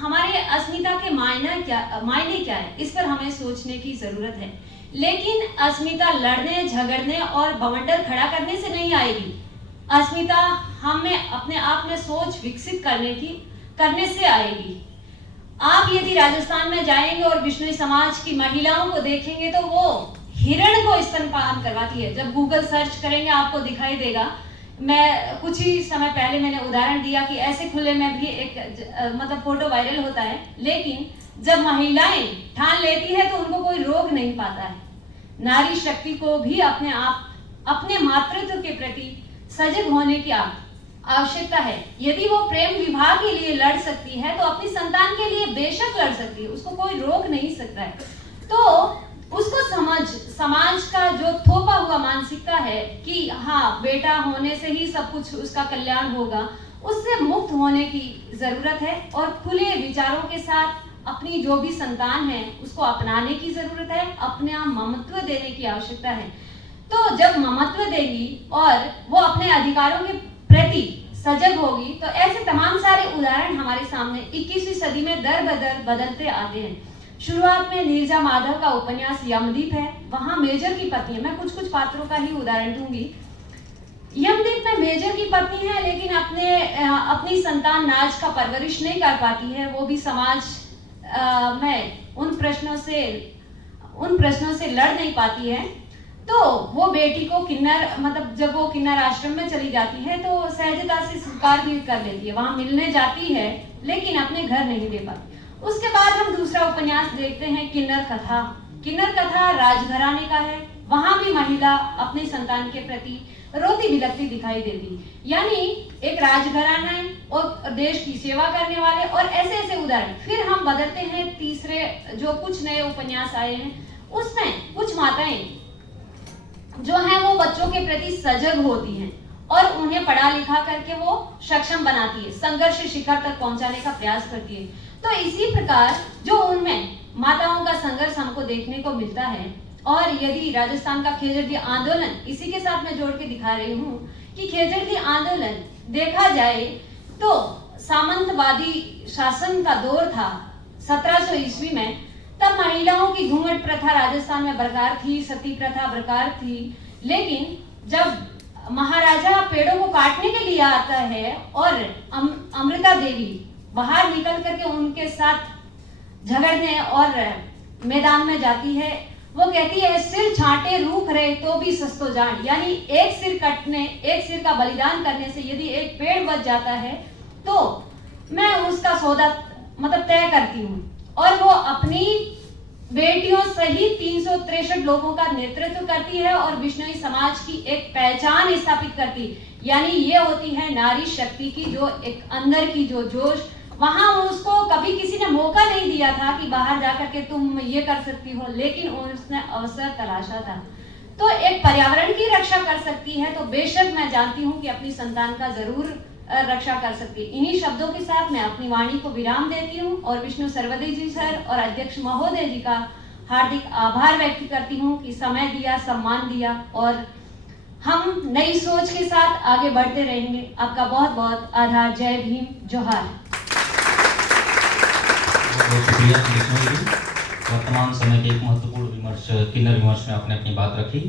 हमारे अस्मिता के मायने क्या है, इस पर हमें सोचने की जरूरत है। लेकिन अस्मिता लड़ने, झगड़ने और बवंडर खड़ा करने से नहीं आएगी। अस्मिता हमें अपने आप में सोच विकसित करने से आएगी। आप यदि राजस्थान में जाएंगे और बिश्नोई समाज की महिलाओं को देखेंगे तो वो हिरण को स्तनपान करवाती है। जब गूगल सर्च करेंगे आपको दिखाई देगा। मैं कुछ ही समय पहले मैंने उदाहरण दिया कि ऐसे खुले में भी एक मतलब फोटो वायरल होता है, लेकिन जब महिलाएं ठान लेती है तो उनको कोई रोक नहीं पाता है। नारी शक्ति को भी अपने मातृत्व के प्रति सजग होने की आवश्यकता है। यदि वो प्रेम विवाह के लिए लड़ सकती है तो अपनी संतान के लिए बेशक लड़ सकती है, उसको कोई रोक नहीं सकता है। तो उसको समाज का जो थोपा हुआ मानसिकता है कि हाँ बेटा होने से ही सब कुछ उसका कल्याण होगा, उससे मुक्त होने की जरूरत है और खुले विचारों के साथ अपनी जो भी संतान है उसको अपनाने की जरूरत है, अपने आप ममत्व देने की आवश्यकता है। तो जब ममत्व देगी और वो अपने अधिकारों के प्रति सजग होगी तो ऐसे तमाम सारे उदाहरण हमारे सामने 21वीं सदी में दर बदर बदलते आते हैं। शुरुआत में नीरजा माधव का उपन्यास यमदीप है, वहां मेजर की पत्नी है। मैं कुछ पात्रों का ही उदाहरण दूंगी। यमदीप में मेजर की पत्नी है लेकिन अपनी संतान नाज का परवरिश नहीं कर पाती है। वो भी समाज में उन प्रश्नों से लड़ नहीं पाती है। तो वो बेटी को जब वो किन्नर आश्रम में चली जाती है तो सहजता से स्वीकार भी कर लेती है, वहां मिलने जाती है लेकिन अपने घर नहीं दे पाती। उसके बाद हम दूसरा उपन्यास देखते हैं किन्नर कथा। किन्नर कथा राजघराने का है, वहां भी महिला अपनी संतान के प्रति रोती बिलखती दिखाई देती। यानी एक राजघराना और देश की सेवा करने वाले और ऐसे उदाहरण। फिर हम बदलते हैं तीसरे जो कुछ नए उपन्यास आए हैं, उसमें कुछ माताएं जो हैं वो बच्चों के प्रति सजग होती हैं और उन्हें पढ़ा लिखा करके वो सक्षम बनाती है, संघर्ष शिखर तक पहुंचाने का प्रयास करती है। तो इसी प्रकार जो उनमें माताओं का संघर्ष हमको देखने को मिलता है। और यदि राजस्थान का खेजड़दी आंदोलन, इसी के साथ मैं जोड़ के दिखा रही हूँ कि खेजड़दी आंदोलन देखा जाए तो सामंतवादी शासन का दौर था 1700 ईस्वी में। तब महिलाओं की घूंघट प्रथा राजस्थान में बरकरार थी, सती प्रथा बरकरार थी। लेकिन जब महाराजा पेड़ों को काटने के लिए आता है और अमृता देवी बाहर निकल करके उनके साथ झगड़ने और मैदान में जाती है, वो कहती है सिर छांटे रूख रहे तो भी सस्तो जान। यानी एक सिर का बलिदान करने से यदि एक पेड़ बच जाता है तो मैं उसका सौदा तय करती हूँ। और वो अपनी बेटियों सहित 363 लोगों का नेतृत्व करती है और बिश्नोई समाज की एक पहचान स्थापित करती। यानी ये होती है नारी शक्ति की जो एक अंदर की जो जोश। वहां उसको कभी किसी ने मौका नहीं दिया था कि बाहर जाकर के तुम ये कर सकती हो, लेकिन उसने अवसर तलाशा था। तो एक पर्यावरण की रक्षा कर सकती है तो बेशक मैं जानती हूँ कि अपनी संतान का जरूर रक्षा कर सकती है। इन्हीं शब्दों के साथ मैं अपनी वाणी को विराम देती हूँ और विष्णु सर्वदे जी सर और अध्यक्ष महोदय जी का हार्दिक आभार व्यक्त करती हूँ कि समय दिया, सम्मान दिया और हम नई सोच के साथ आगे बढ़ते रहेंगे। आपका बहुत बहुत आभार। जय भीम, जोहार। बहुत शुक्रिया। वर्तमान समय के एक महत्वपूर्ण विमर्श किन्नर विमर्श में आपने अपनी बात रखी।